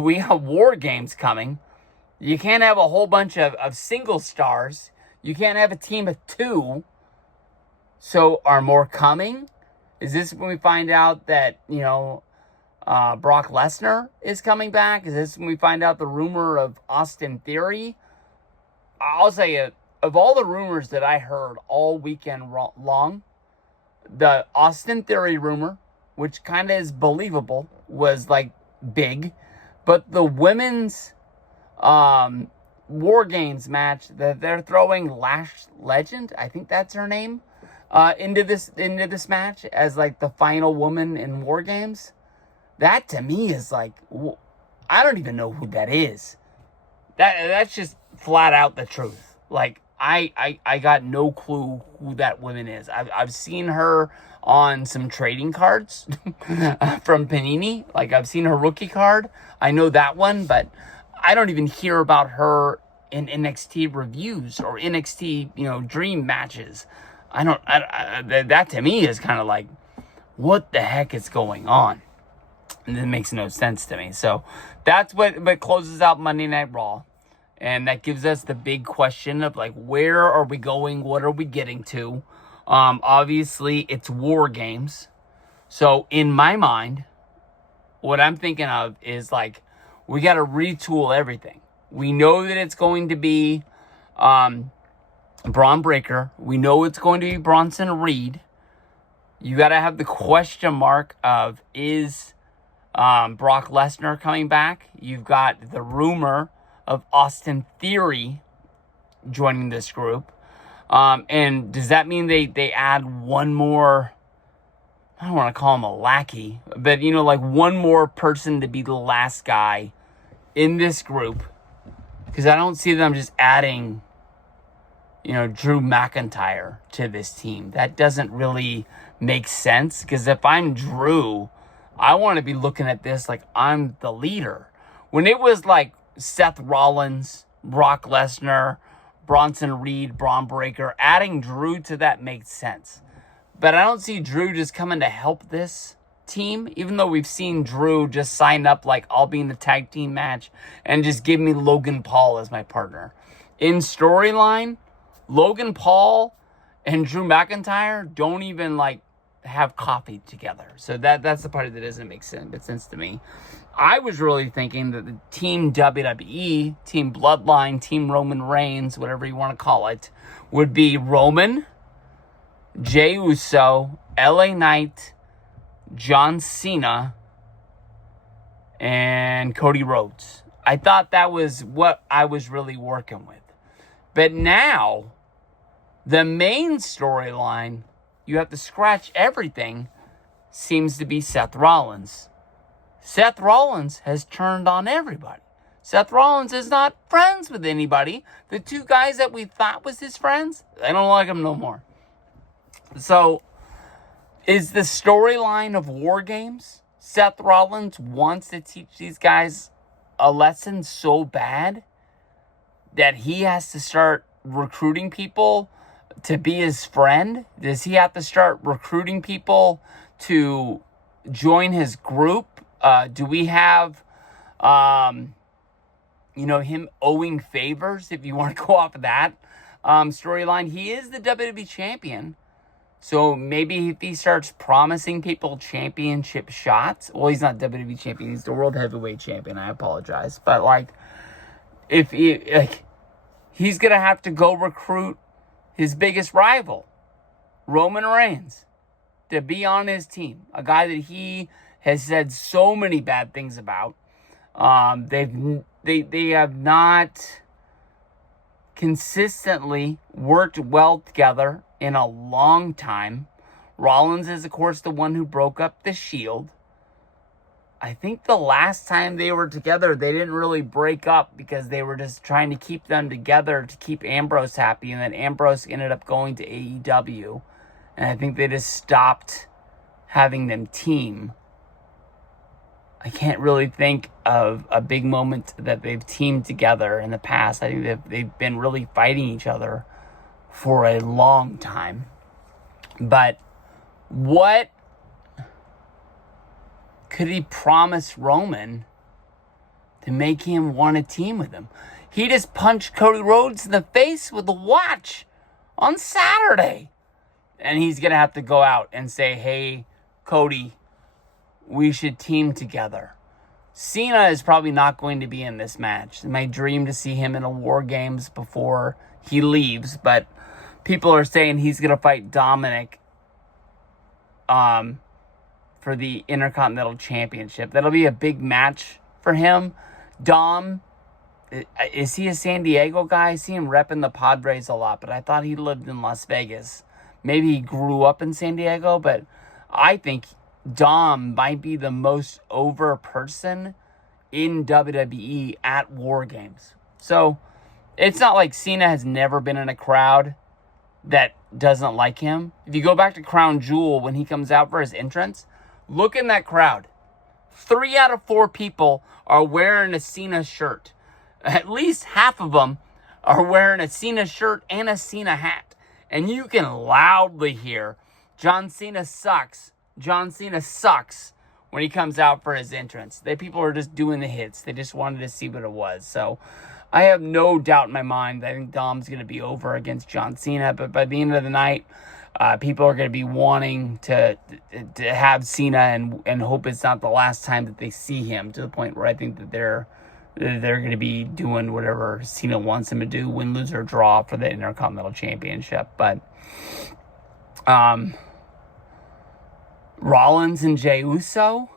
we have War Games coming. You can't have a whole bunch of single stars. You can't have a team of 2. So are more coming? Is this when we find out that, Brock Lesnar is coming back? Is this when we find out the rumor of Austin Theory? I'll say, of all the rumors that I heard all weekend long, the Austin Theory rumor, which kind of is believable, was like big. But the women's War Games match that they're throwing Lash Legend, I think that's her name, into this match as like the final woman in War Games. That to me is like, I don't even know who that is. That's just flat out the truth. Like I got no clue who that woman is. I've seen her on some trading cards from Panini. Like I've seen her rookie card. I know that one, but I don't even hear about her in NXT reviews or NXT, dream matches. That to me is kind of like, what the heck is going on? And it makes no sense to me. So that's what closes out Monday Night Raw. And that gives us the big question of like, where are we going? What are we getting to? Obviously, it's War Games. So in my mind, what I'm thinking of is like, we got to retool everything. We know that it's going to be Braun Breaker. We know it's going to be Bronson Reed. You got to have the question mark of, is Brock Lesnar coming back? You've got the rumor of Austin Theory joining this group. And does that mean they add one more, I don't want to call him a lackey, but, like one more person to be the last guy in this group? Because I don't see them just adding, Drew McIntyre to this team. That doesn't really make sense. Because if I'm Drew, I want to be looking at this like I'm the leader. When it was like Seth Rollins, Brock Lesnar, Bronson Reed, Braun Breaker, adding Drew to that makes sense. But I don't see Drew just coming to help this team, even though we've seen Drew just sign up like, I'll be in the tag team match and just give me Logan Paul as my partner. In storyline, Logan Paul and Drew McIntyre don't even like have coffee together. So that's the part that doesn't make sense to me. I was really thinking that the Team WWE, Team Bloodline, Team Roman Reigns, whatever you want to call it, would be Roman, Jey Uso, LA Knight, John Cena, and Cody Rhodes. I thought that was what I was really working with. But now, the main storyline, you have to scratch everything, seems to be Seth Rollins. Seth Rollins has turned on everybody. Seth Rollins is not friends with anybody. The 2 guys that we thought was his friends, I don't like them no more. So, is the storyline of War Games, Seth Rollins wants to teach these guys a lesson so bad that he has to start recruiting people to be his friend? Does he have to start recruiting people to join his group? Do we have, him owing favors, if you want to go off of that storyline? He is the WWE champion. So maybe if he starts promising people championship shots, well, he's not WWE champion, he's the world heavyweight champion, I apologize. But like, if he, he's going to have to go recruit his biggest rival, Roman Reigns, to be on his team. A guy that he has said so many bad things about. They have not consistently worked well together in a long time. Rollins is, of course, the one who broke up the Shield. I think the last time they were together, they didn't really break up because they were just trying to keep them together to keep Ambrose happy. And then Ambrose ended up going to AEW. And I think they just stopped having them team. I can't really think of a big moment that they've teamed together in the past. I think they've been really fighting each other for a long time. But what could he promise Roman to make him want to team with him. He just punched Cody Rhodes in the face with a watch on Saturday. And he's going to have to go out and say, hey, Cody, we should team together. Cena is probably not going to be in this match. It's my dream to see him in a War Games before he leaves, but people are saying he's going to fight Dominic for the Intercontinental Championship. That'll be a big match for him. Dom, is he a San Diego guy? I see him repping the Padres a lot, but I thought he lived in Las Vegas. Maybe he grew up in San Diego, but I think Dom might be the most over person in WWE at War Games. So it's not like Cena has never been in a crowd that doesn't like him. If you go back to Crown Jewel when he comes out for his entrance, look in that crowd. 3 out of 4 people are wearing a Cena shirt. At least half of them are wearing a Cena shirt and a Cena hat. And you can loudly hear, John Cena sucks. John Cena sucks when he comes out for his entrance. People are just doing the hits. They just wanted to see what it was. So I have no doubt in my mind that I think Dom's going to be over against John Cena. But by the end of the night, people are going to be wanting to have Cena and hope it's not the last time that they see him, to the point where I think that they're going to be doing whatever Cena wants him to do, win, lose, or draw for the Intercontinental Championship. But Rollins and Jey Uso,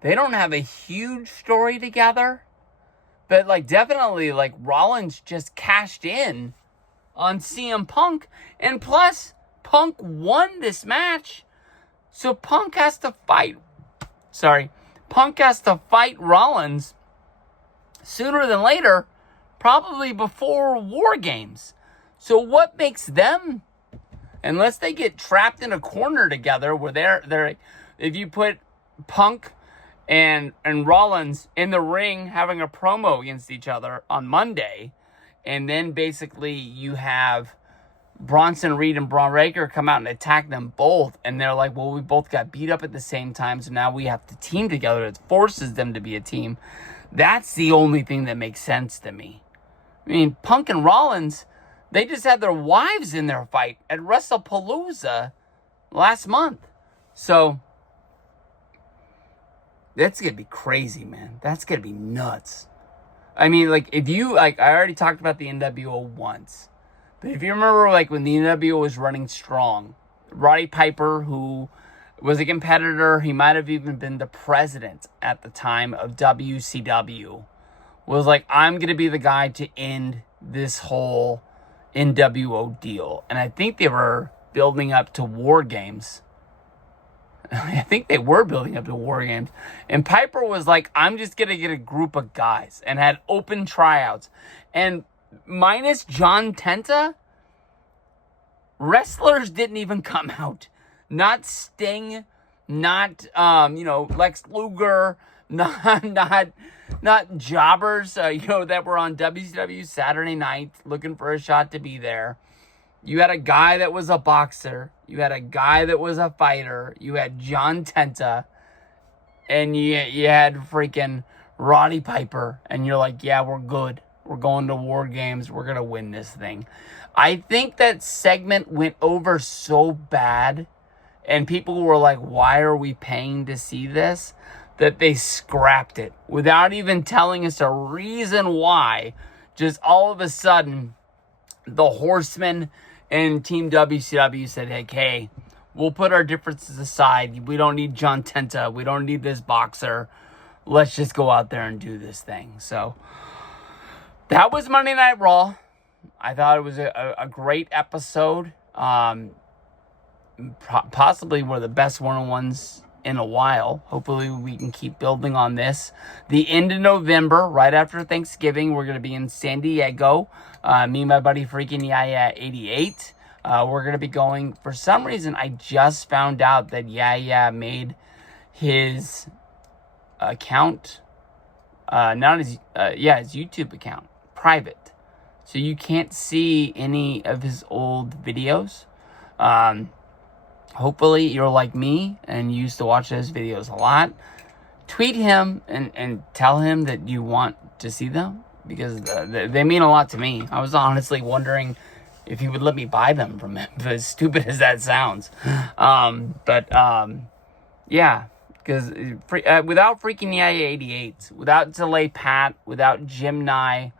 they don't have a huge story together. But, definitely, Rollins just cashed in on CM Punk. And plus, Punk won this match. So Punk has to fight Rollins sooner than later, probably before War Games. So what makes them, unless they get trapped in a corner together where they're if you put Punk and Rollins in the ring having a promo against each other on Monday, and then basically you have Bronson Reed and Braun Breaker come out and attack them both, and they're like, well, we both got beat up at the same time, so now we have to team together. It forces them to be a team. That's the only thing that makes sense to me. I mean, Punk and Rollins, they just had their wives in their fight at WrestlePalooza last month. So that's going to be crazy, man. That's going to be nuts. I mean, if you, I already talked about the NWO once. But if you remember, when the NWO was running strong, Roddy Piper, who was a competitor, he might have even been the president at the time of WCW, was like, I'm going to be the guy to end this whole NWO deal. And I think they were building up to War Games. And Piper was like, I'm just going to get a group of guys, and had open tryouts. And minus John Tenta, wrestlers didn't even come out. Not Sting, not Lex Luger, not jobbers, that were on WCW Saturday Night looking for a shot to be there. You had a guy that was a boxer. You had a guy that was a fighter. You had John Tenta, and you had freaking Roddy Piper, and you're like, yeah, we're good. We're going to War Games. We're gonna win this thing. I think that segment went over so bad, and people were like, why are we paying to see this? That they scrapped it without even telling us a reason why. Just all of a sudden, the Horsemen and Team WCW said, hey, we'll put our differences aside. We don't need John Tenta. We don't need this boxer. Let's just go out there and do this thing. So that was Monday Night Raw. I thought it was a great episode. Possibly one of the best one-on-ones in a while. Hopefully we can keep building on this. The end of November, right after Thanksgiving, we're going to be in San Diego. Me and my buddy freaking Yaya 88. We're going to be going, for some reason, I just found out that Yaya made his account, his YouTube account, private. So you can't see any of his old videos. Hopefully you're like me and you used to watch those videos a lot. tweet him and tell him that you want to see them, because they mean a lot to me. I was honestly wondering if he would let me buy them from him, as stupid as that sounds. Yeah, because without freaking the 88s, without Delay Pat, without Jim Nye,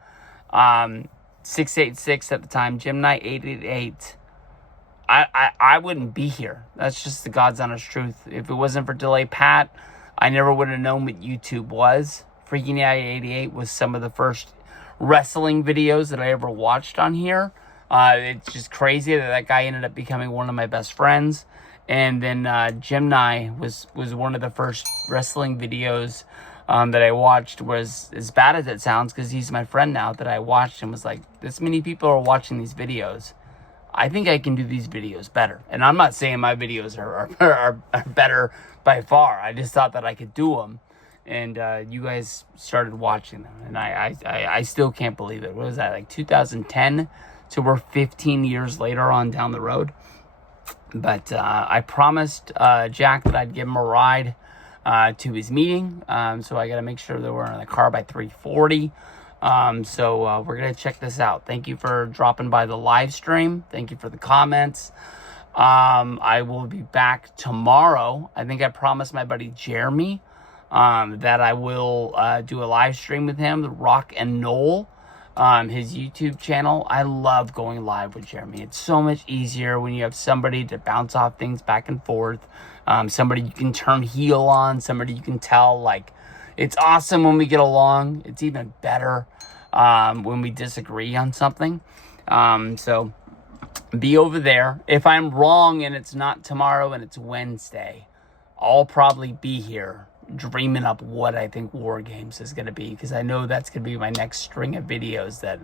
686 at the time, Jim Nye 888, I wouldn't be here. That's just the God's honest truth. If it wasn't for Delay Pat, I never would have known what YouTube was. Freaking the 88 was some of the first wrestling videos that I ever watched on here. It's just crazy that guy ended up becoming one of my best friends. And then Jim Nye was one of the first wrestling videos that I watched. Was as bad as it sounds, because he's my friend now, that I watched and was like, this many people are watching these videos. I think I can do these videos better. And I'm not saying my videos are better by far. I just thought that I could do them. And you guys started watching them. And I still can't believe it. What was that, like 2010? So we're 15 years later on down the road. But I promised Jack that I'd give him a ride to his meeting. So I got to make sure that we're in the car by 3:40. So we're going to check this out. Thank you for dropping by the live stream. Thank you for the comments. I will be back tomorrow. I think I promised my buddy Jeremy that I will do a live stream with him, the Rock and Noel. His YouTube channel. I love going live with Jeremy. It's so much easier when you have somebody to bounce off things back and forth. Somebody you can turn heel on. Somebody you can tell, like, it's awesome when we get along. It's even better when we disagree on something. So be over there. If I'm wrong and it's not tomorrow and it's Wednesday, I'll probably be here dreaming up what I think War Games is going to be, because I know that's going to be my next string of videos that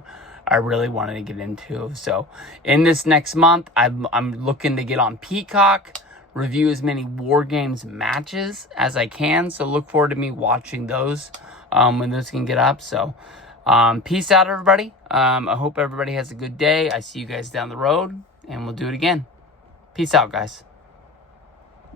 I really wanted to get into. So in this next month, I'm looking to get on Peacock, review as many War Games matches as I can. So look forward to me watching those when those can get up. So peace out, everybody. I hope everybody has a good day. I see you guys down the road, and we'll do it again. Peace out, guys.